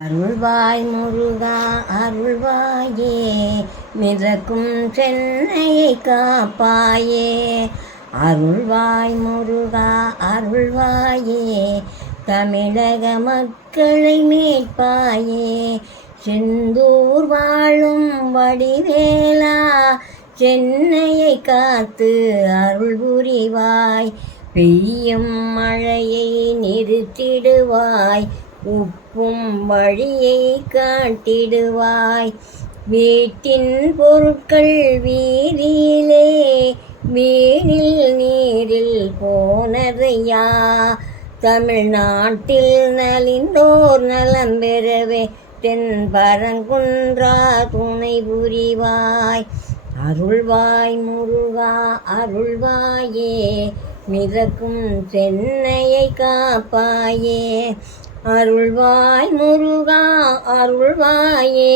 அருள்வாய் முருகா அருள்வாயே, மிதக்கும் சென்னையை காப்பாயே. அருள்வாய் முருகா அருள்வாயே, தமிழக மக்களை மீட்பாயே. செந்தூர் வாழும் வடிவேலா, சென்னையை காத்து அருள் புரிவாய். பெய்யும் மழையை நிறுத்திடுவாய், உப்பும் வழியை காட்டிடுவாய். வீட்டின் பொருட்கள் வீதியிலே வீணில் நீரில் போனதையா. தமிழ்நாட்டில் நலிந்தோர் நலம் பெறவே தென் பரங்குன்றா துணை புரிவாய். அருள்வாய் முருகா அருள்வாயே, மிதக்கும் சென்னையை காப்பாயே. அருள்வாய் முருகா அருள்வாயே,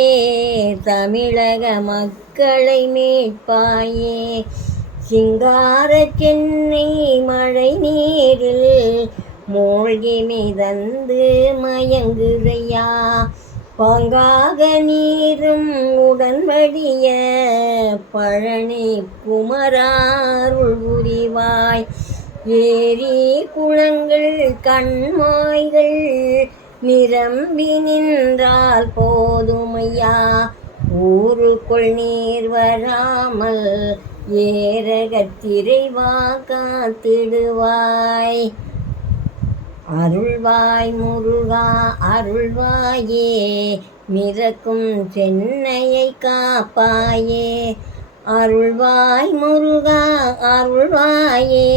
தமிழக மக்களை மீட்பாயே. சிங்கார சென்னை மழை நீரில் மூழ்கி மிதந்து மயங்குதையா. பாங்காக நீரும் உடன் வடிய பழனி குமரா அருள் புரிவாய். ஏரி குளங்கள் கண்மாய்கள் நிரம்பி நின்றால் போதுமையா. ஊருக்குள் நீர் வராமல் ஏரகத்திரைவா காத்திடுவாய். அருள்வாய் முருகா அருள்வாயே, மிதக்கும் சென்னையை காப்பாயே. அருள்வாய் முருகா அருள்வாயே,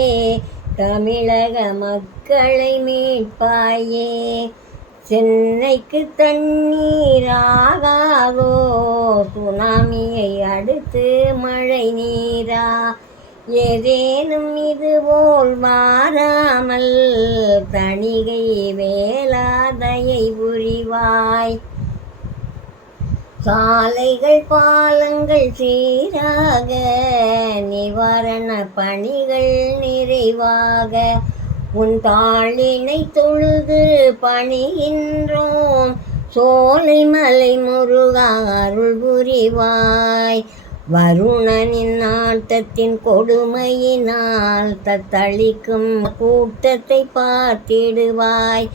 தமிழக மக்களை மீட்பாயே. சென்னைக்கு தண்ணீர் ஆகாதோ, சுனாமியை அடுத்து மழை நீரா. ஏதேனும் இதுபோல் மாறாமல் தணிகை வேலாதையை புரிவாய். சாலைகள் பாலங்கள் சீராக, நிவாரண பணிகள் நிறைவாக, உன் தாளினை தொழுது பணிகின்றோம். சோலைமலை முருகா அருள் புரிவாய். வருணனின் ஆட்டத்தின் கொடுமையினால் தத்தளிக்கும் கூட்டத்தை பார்த்திடுவாய்.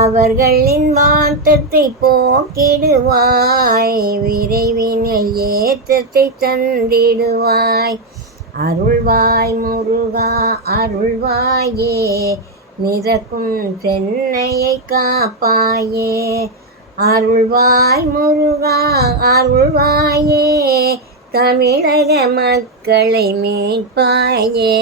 அவர்களின் வாட்டத்தை போக்கிடுவாய், விரைவினில் ஏற்றத்தை தந்திடுவாய். அருள்வாய் முருகா அருள்வாயே, மிதக்கும் சென்னையை காப்பாயே. அருள்வாய் முருகா அருள்வாயே, தமிழக மக்களை மீட்பாயே.